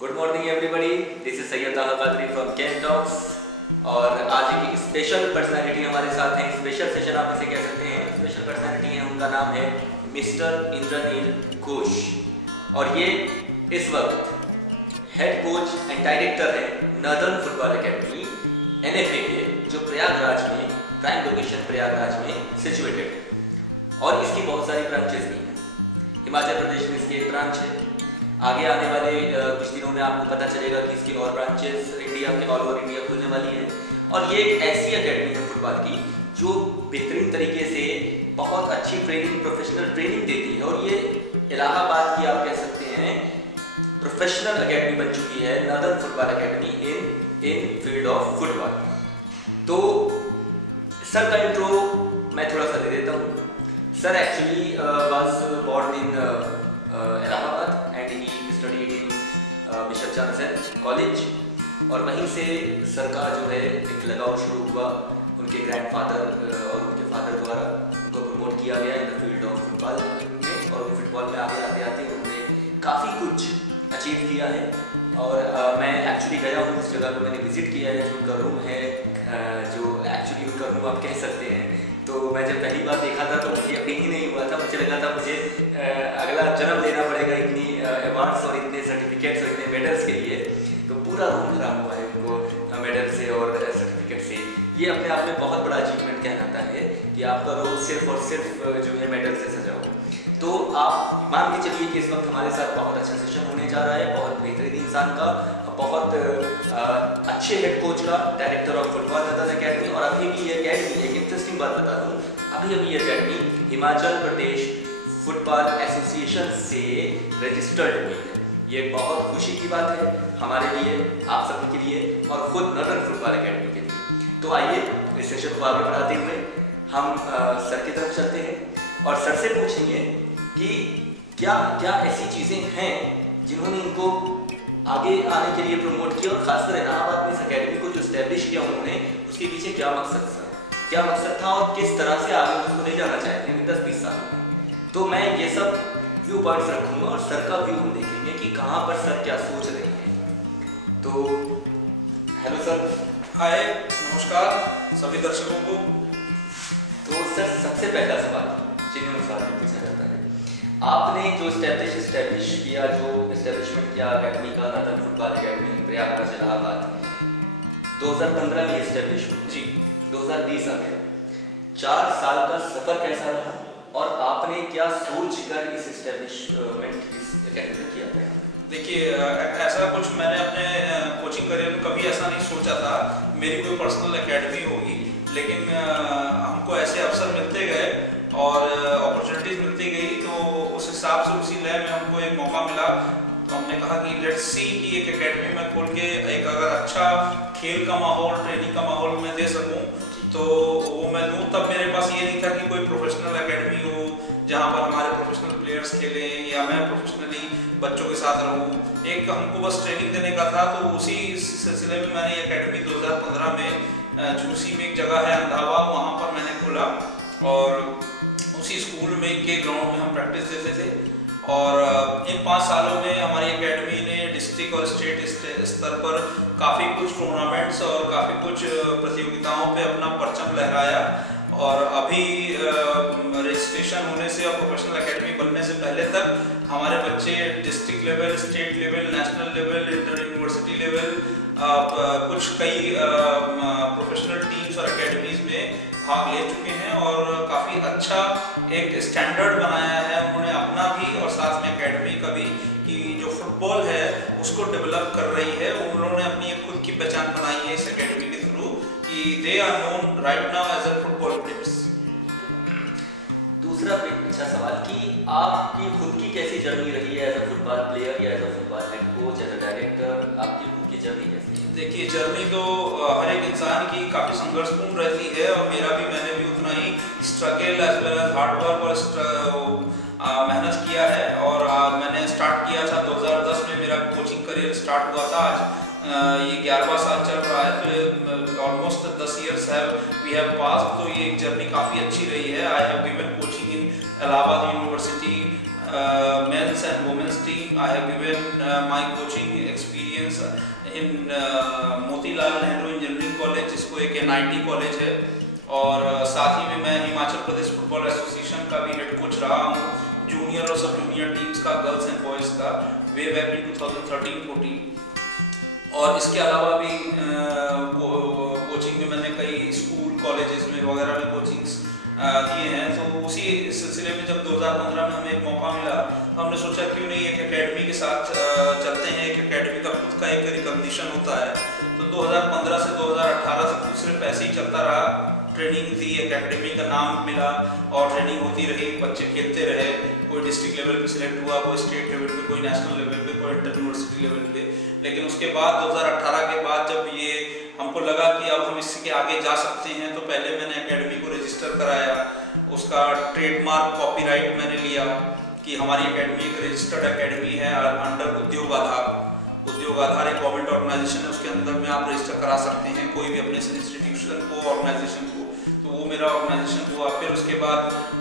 Good morning everybody, this is Syed ताहा Qadri from can talks. और आज एक स्पेशल पर्सनालिटी हमारे साथ हैं। स्पेशल सेशन आप इसे कह सकते हैं। स्पेशल पर्सनालिटी है, उनका नाम है मिस्टर इंद्रनील घोष और ये इस वक्त हेड कोच एंड डायरेक्टर है नॉर्दर्न फुटबॉल एकेडमी NFA के, जो प्रयागराज में प्राइम लोकेशन प्रयागराज में सिचुएटेड है और इसकी बहुत सारी ब्रांचेस भी हैं। हिमाचल प्रदेश में इसकी एक ब्रांच है। आगे आने वाले कुछ दिनों में आपको पता चलेगा कि इसकी और ब्रांचेस इंडिया के ऑल ओवर इंडिया खुलने वाली है। और ये एक ऐसी एकेडमी है फुटबॉल की जो बेहतरीन तरीके से बहुत अच्छी ट्रेनिंग, प्रोफेशनल ट्रेनिंग देती है। और ये इलाहाबाद की आप कह सकते हैं प्रोफेशनल एकेडमी बन चुकी है, northern football academy in field of football. तो सर का इंट्रो मैं थोड़ा सा दे देता हूँ। Sir actually was born in Allahabad and he studied in Bishop Johnson college. और वहीं से सर का जो है एक लगाव शुरू हुआ उनके ग्रैंडफादर और उनके फादर द्वारा। उनको प्रमोट किया गया in the field of football में और फुटबॉल में आगे आते आते उन्होंने काफ़ी कुछ अचीव किया है। और मैं एक्चुअली गया हूँ उस जगह पर, मैंने विजिट किया है। जो उनका रूम है, जो एक्चुअली उनका रूम आप कह सकते हैं, तो मैं जब पहली बार देखा था तो मुझे यकीन ही नहीं हुआ था। मुझे लगा था मुझे अगला जन्म लेना पड़ेगा इतनी अवार्ड्स और इतने सर्टिफिकेट्स और इतने मेडल्स के लिए। तो पूरा रूम भरा हुआ है उनको मेडल से और सर्टिफिकेट से। ये अपने आप में बहुत बड़ा अचीवमेंट कहलाता है कि आपका रूम सिर्फ और सिर्फ जो है मेडल से सजा हो। तो आप मान के चलिए कि इस वक्त हमारे साथ बहुत अच्छा सेशन होने जा रहा है, बहुत बेहतरीन इंसान का, बहुत अच्छे हेड कोच का, director of football northern academy. और अभी भी ये एकेडमी, एक इंटरेस्टिंग बात बता दूं, अभी ये academy Himachal Pradesh football association से रजिस्टर्ड हुई है। ये बहुत खुशी की बात है हमारे लिए, आप सभी के लिए और खुद नॉर्दर्न फुटबॉल एकेडमी के लिए। तो आइए इस सेशन को आगे बढ़ाते हुए हम सर की तरफ चलते हैं और सर से पूछेंगे कि क्या क्या ऐसी चीज़ें हैं जिन्होंने इनको आगे आने के लिए प्रमोट किया और खासकर इलाहाबाद में इस एकेडमी को जो स्टैब्लिश किया उन्होंने, उसके पीछे क्या मकसद था और किस तरह से आगे उसको ले जाना चाहते हैं 10-20 साल में। तो मैं ये सब व्यू पॉइंट्स रखूँगा और सर का व्यू हम देखेंगे कि कहाँ पर सर क्या सोच रहे हैं। तो हेलो सर। हाय, नमस्कार सभी दर्शकों को। तो सर सबसे पहला सवाल जिन्होंने सवाल पूछा जाता है, आपने जो स्टैब्लिश किया, जो एस्टेब्लिशमेंट किया एकेडमी का, northern football academy Prayagraj Allahabad 2015 में एस्टेब्लिश हुई जी, 2020 आ गया। 4 साल का सफर कैसा रहा और आपने क्या सोच कर इस एस्टेब्लिशमेंट इस एकेडमी में किया था? देखिए, ऐसा कुछ मैंने अपने कोचिंग करियर में कभी ऐसा नहीं सोचा था मेरी कोई पर्सनल एकेडमी होगी, लेकिन हमको ऐसे अवसर मिलते गए और अपॉर्चुनिटीज मिलती गई, तो उस हिसाब से उसी लय में हमको एक मौका मिला। तो हमने कहा कि लेट्स सी कि एक एकेडमी में खोल के एक अगर अच्छा खेल का माहौल, ट्रेनिंग का माहौल मैं दे सकूं तो वो मैं दूं। तब मेरे पास ये नहीं था कि कोई प्रोफेशनल एकेडमी हो जहाँ पर हमारे प्रोफेशनल प्लेयर्स खेलें या मैं प्रोफेशनली बच्चों के साथ रहूं। एक हमको बस ट्रेनिंग देने का था। तो उसी सिलसिले में मैंने एकेडमी 2015 में झूसी में एक जगह है अंधावा, वहाँ पर मैंने खोला और उसी स्कूल में के ग्राउंड में हम प्रैक्टिस देते थे। और इन 5 सालों में हमारी एकेडमी ने डिस्ट्रिक्ट और स्टेट स्तर पर काफ़ी कुछ टूर्नामेंट्स और काफ़ी कुछ प्रतियोगिताओं पे अपना परचम लहराया। और अभी रजिस्ट्रेशन होने से और प्रोफेशनल एकेडमी बनने से पहले तक हमारे बच्चे district level, state level, national level, inter university level, कुछ कई प्रोफेशनल टीम्स और एकेडमीज में भाग ले चुके हैं और काफ़ी अच्छा एक स्टैंडर्ड बनाया है उन्होंने अपना भी और साथ में एकेडमी का भी, कि जो फुटबॉल है उसको डेवलप कर रही है। उन्होंने अपनी एक खुद की पहचान बनाई है इस एकेडमी के थ्रू कि they are known right now as a football players. दूसरा अच्छा सवाल कि आपकी खुद की कैसी जर्नी रही है एज अ फुटबॉल प्लेयर या as a football head coach, as a director, आपकी खुद की जर्नी कैसी है? देखिए, जर्नी तो हर एक इंसान की काफ़ी संघर्षपूर्ण रहती है और मैंने भी उतना ही struggle as well as hard work और मेहनत किया है। और मैंने स्टार्ट किया था 2010 में, मेरा कोचिंग करियर स्टार्ट हुआ था। आज ये 11वां साल चल रहा है, तो almost 10 years we have pass. तो ये एक जर्नी काफ़ी अच्छी रही है। I have given coaching in Allahabad university, men's and women's team. I have given my coaching experience in Motilal Nehru engineering college, जिसको एक NIT कॉलेज है, और साथ ही में मैं हिमाचल प्रदेश फुटबॉल एसोसिएशन का भी हेड कोच रहा हूँ, जूनियर और सब जूनियर टीम्स का, गर्ल्स एंड बॉयज़ का, वे बैक इन 2013-14। और इसके अलावा भी कोचिंग में मैंने कई स्कूल कॉलेजेस में वगैरह में कोचिंग्स दिए हैं। तो उसी सिलसिले में जब 2015 में हमें एक मौका मिला, हमने सोचा क्यों नहीं एक एकेडमी के साथ चलते हैं। एक एकेडमी का खुद का एक रिकॉग्निशन होता है। तो 2015 से 2018 तक तो सिर्फ ऐसे ही चलता रहा, ट्रेनिंग दी, एक एकेडमी का नाम मिला और ट्रेनिंग होती रही, बच्चे खेलते रहे, कोई डिस्ट्रिक्ट लेवल पे सिलेक्ट हुआ, कोई स्टेट लेवल पे, कोई नेशनल लेवल पे, कोई इंटर यूनिवर्सिटी लेवल पे। लेकिन उसके बाद 2018 के बाद जब ये हमको लगा कि अब हम इसके आगे जा सकते हैं, तो पहले मैंने एकेडमी को रजिस्टर कराया, उसका ट्रेडमार्क कॉपीराइट मैंने लिया कि हमारी एकेडमी एक रजिस्टर्ड एकेडमी है अंडर उद्योग आधार। उद्योग आधार एक गवर्नमेंट ऑर्गेनाइजेशन है, उसके अंदर में आप रजिस्टर करा सकते हैं कोई भी अपने इंस्टीट्यूशन को, ऑर्गेनाइजेशन को। तो वो मेरा ऑर्गेनाइजेशन हुआ। फिर उसके बाद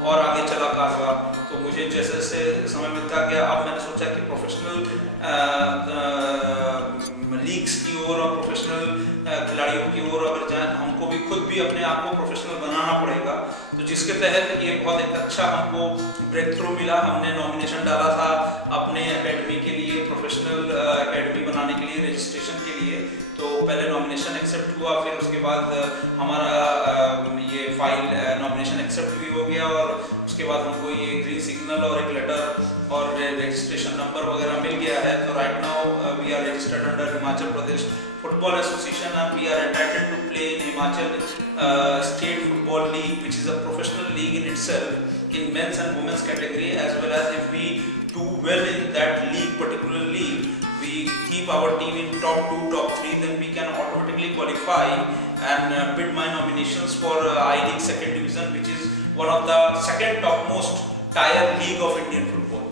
और आगे चला कारवा। तो मुझे जैसे जैसे समय मिलता गया, अब मैंने सोचा कि प्रोफेशनल लीग्स की ओर और प्रोफेशनल खिलाड़ियों की ओर अगर जाएं, हमको भी खुद भी अपने आप को प्रोफेशनल बनाना पड़ेगा। तो जिसके तहत ये बहुत एक अच्छा हमको ब्रेक थ्रू मिला। हमने नॉमिनेशन डाला था अपने एकेडमी के लिए, प्रोफेशनल एकेडमी बनाने के लिए, रजिस्ट्रेशन के लिए। तो पहले नॉमिनेशन एक्सेप्ट हुआ, फिर उसके बाद हमारा ये फाइल नॉमिनेशन एक्सेप्ट भी हो गया, और उसके बाद हमको ये ग्रीन सिग्नल और एक लेटर और रजिस्ट्रेशन नंबर वगैरह मिल गया है। तो right now we are registered under Himachal Pradesh football association and we are entitled to play in Himachal state football league, which is a professional league in itself in men's and women's category, as well as if we do well in that league, particular league, we keep our team in top 2, top 3, then we can automatically qualify and bid my nominations for I-League second division, which is one of the second topmost tier league of Indian football.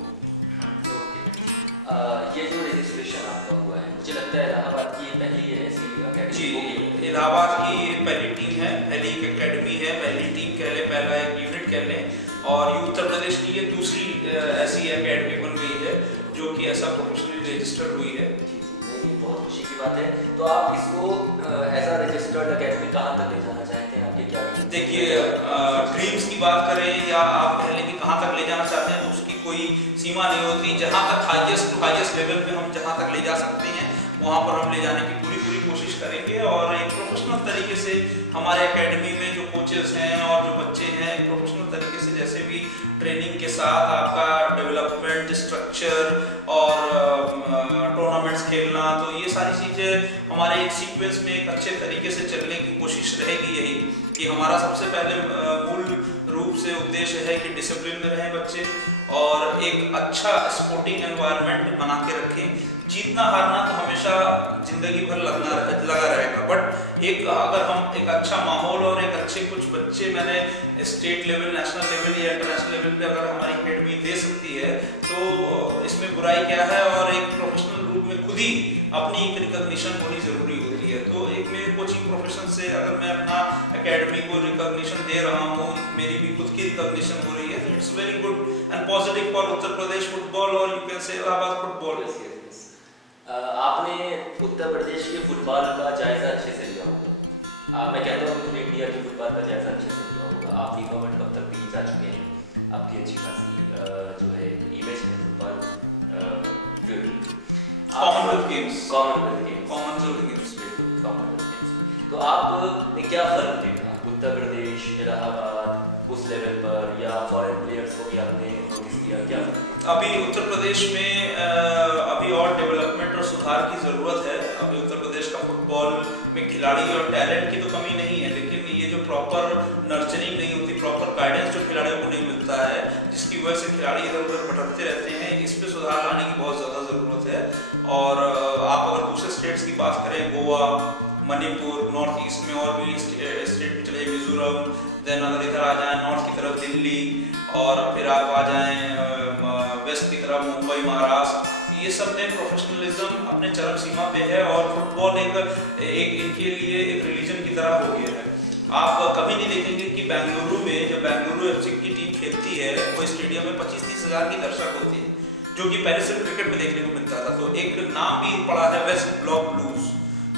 ये जो registration आपका हुआ है, मुझे लगता है इलाहाबाद की पहली ऐसी एकेडमी जी, होगी। इलाहाबाद की ये पहली टीम है, पहली एक एकेडमी है, पहली टीम कह लें, पहला एक यूनिट कह लें। और ये उत्तर प्रदेश की ये दूसरी ऐसी एकेडमी बन गई है जो कि ऐसा प्रोफेशनली रजिस्टर्ड हुई है। ये बहुत खुशी की बात है। तो आप इसको एज अ रजिस्टर्ड एकेडमी कहाँ तक ले जाना चाहते हैं? आपके क्या देखिए, ड्रीम्स की बात करें या आप कह लें कि कहाँ तक ले जाना चाहते हैं, तो उसकी कोई सीमा नहीं होती। जहाँ तक हाईएस्ट लेवल पे हम जहाँ तक ले जा सकते हैं, वहाँ पर हम ले जाने की पूरी कोशिश करेंगे। और एक प्रोफेशनल तरीके से हमारे एकेडमी में जो कोचेस हैं और जो बच्चे हैं, प्रोफेशनल तरीके से जैसे भी ट्रेनिंग के साथ आपका डेवलपमेंट, स्ट्रक्चर और टूर्नामेंट्स खेलना, तो ये सारी चीज़ें हमारे एक सीक्वेंस में एक अच्छे तरीके से चलने की कोशिश रहेगी। यही कि हमारा सबसे पहले मूल रूप से उद्देश्य है कि डिसिप्लिन में रहें बच्चे और एक अच्छा स्पोर्टिंग एनवायरनमेंट बना के रखें। जीतना हारना तो हमेशा जिंदगी भर लगा रहेगा, बट एक अगर हम एक अच्छा माहौल और एक अच्छे कुछ बच्चे मैंने स्टेट लेवल, नेशनल लेवल या इंटरनेशनल लेवल पे अगर हमारी एकेडमी दे सकती है, तो इसमें बुराई क्या है। और एक प्रोफेशनल रूप में खुद ही अपनी एक रिकॉग्निशन होनी जरूरी होती है। तो एक मेरे कोचिंग प्रोफेशन से अगर मैं अपना एकेडमी को रिकॉग्निशन दे रहा हूँ, मेरी भी खुद की रिकॉग्निशन हो रही है, तो it's very good and positive for Uttar Pradesh football और you can say Allahabad football. आपने उत्तर प्रदेश के फुटबॉल का जायजा अच्छे से लिया होगा। मैं कहता हूँ पूरे इंडिया के फुटबॉल का जायजा अच्छे से लिया होगा। आप फीफा वर्ल्ड कप तक भी जा चुके हैं, आपकी अच्छी खासी जो है इमेज है फुटबॉल फील्ड। कॉमनवेल्थ गेम्स बिल्कुल कॉमनवेल्थ गेम्स। तो आपने क्या फ़र्क देखा उत्तर प्रदेश, इलाहाबाद उस लेवल पर, या फॉरेन प्लेयर्स को भी आपने नोटिस किया क्या? अभी उत्तर प्रदेश में अभी और डेवलपमेंट और सुधार की ज़रूरत है। अभी उत्तर प्रदेश का फुटबॉल में खिलाड़ी और टैलेंट की तो कमी नहीं है, लेकिन ये जो प्रॉपर नर्चरिंग नहीं होती, प्रॉपर गाइडेंस जो खिलाड़ियों को नहीं मिलता है, जिसकी वजह से खिलाड़ी इधर उधर भटकते रहते हैं, इस पर सुधार लाने की बहुत ज़्यादा ज़रूरत है। और आप अगर दूसरे स्टेट्स की बात करें, गोवा, मणिपुर, नॉर्थ ईस्ट में और भी स्टेट में चले, मिजोरम, देन अगर इधर आ जाएँ नॉर्थ की तरफ दिल्ली, और फिर आप आ जाएँ वेस्ट की तरफ मुंबई, महाराष्ट्र, ये सब में प्रोफेशनलिज्म अपने चरम सीमा पे है और फुटबॉल एक इनके लिए एक रिलीजन की तरह हो गया है। आप कभी नहीं देखेंगे कि बेंगलुरु में जब बेंगलुरु एफसी की टीम खेलती है, वो स्टेडियम में 25-30 हज़ार की दर्शक होती है, जो कि पहले सिर्फ क्रिकेट में देखने को मिलता था। तो एक नाम भी पड़ा है वेस्ट ब्लॉक ब्लूज।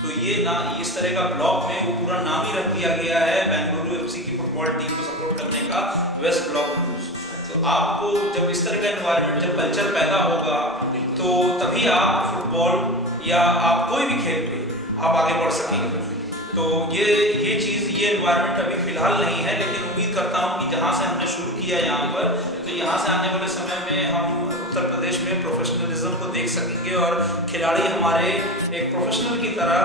तो ये ना इस तरह का ब्लॉक में वो पूरा नाम ही रख दिया गया है बेंगलुरु एफसी की फुटबॉल टीम को सपोर्ट करने का, वेस्ट ब्लॉक ब्लूज। तो आपको जब इस तरह का एनवायरनमेंट, जब कल्चर पैदा होगा तो तभी आप फुटबॉल या आप कोई भी खेल पे आप आगे बढ़ सकेंगे। तो ये चीज़, ये एनवायरनमेंट अभी फिलहाल नहीं है, लेकिन उम्मीद करता हूँ कि जहाँ से हमने शुरू किया यहाँ पर, तो यहाँ से आने वाले समय में हम उत्तर प्रदेश में प्रोफेशनलिज्म को देख सकेंगे और खिलाड़ी हमारे एक प्रोफेशनल की तरह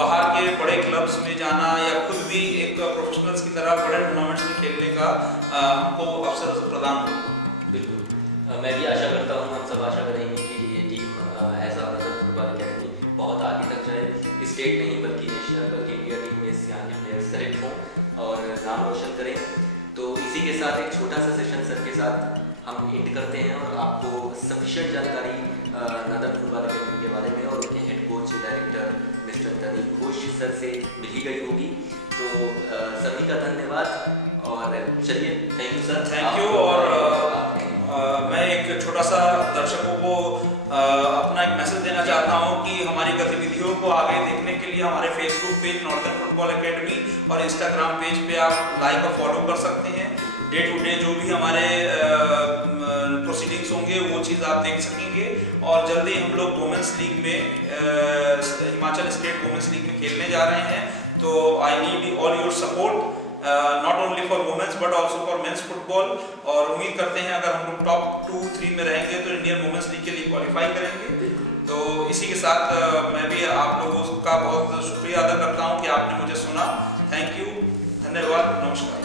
बाहर के बड़े क्लब्स में जाना या खुद भी एक प्रोफेशनल्स की तरह बड़े टूर्नामेंट्स में खेलने का हमको अवसर प्रदान होगा। बिल्कुल, मैं भी आशा करता हूँ, हम सब आशा करेंगे कि ये team as a football academy बहुत आगे तक जाए, स्टेट नहीं बल्कि नेशनल, बल्कि इंडिया टीम में यहाँ के प्लेयर्स सेलेक्ट हों और नाम रोशन करें। तो इसी के साथ एक छोटा सा सेशन सर के साथ हम एंड करते हैं और आपको सफिशिएंट जानकारी नदन फुटबॉल अकेडमी के बारे में और उनके head coach director mister Tanib Ghosh sir से मिल ही गई होगी। तो सभी का धन्यवाद और चलिए, thank you sir. Thank you. और मैं एक छोटा सा दर्शकों को अपना एक मैसेज देना चाहता हूं कि हमारी गतिविधियों को आगे देखने के लिए हमारे Facebook page northern football academy और इंस्टाग्राम पेज पे आप लाइक और फॉलो कर सकते हैं। डे टू डे जो भी हमारे प्रोसीडिंग्स होंगे वो चीज़ आप देख सकेंगे। और जल्दी हम लोग वुमेंस लीग में, हिमाचल स्टेट वुमेंस लीग में खेलने जा रहे हैं। तो I need all your support, not only for women's but also for men's football. और उम्मीद करते हैं अगर हम लोग टॉप 2-3 में रहेंगे तो इंडियन वुमेन्स लीग के लिए क्वालिफाई करेंगे। तो इसी के साथ मैं भी आप लोगों का बहुत शुक्रिया अदा करता हूं कि आपने मुझे सुना। थैंक यू, धन्यवाद, नमस्कार।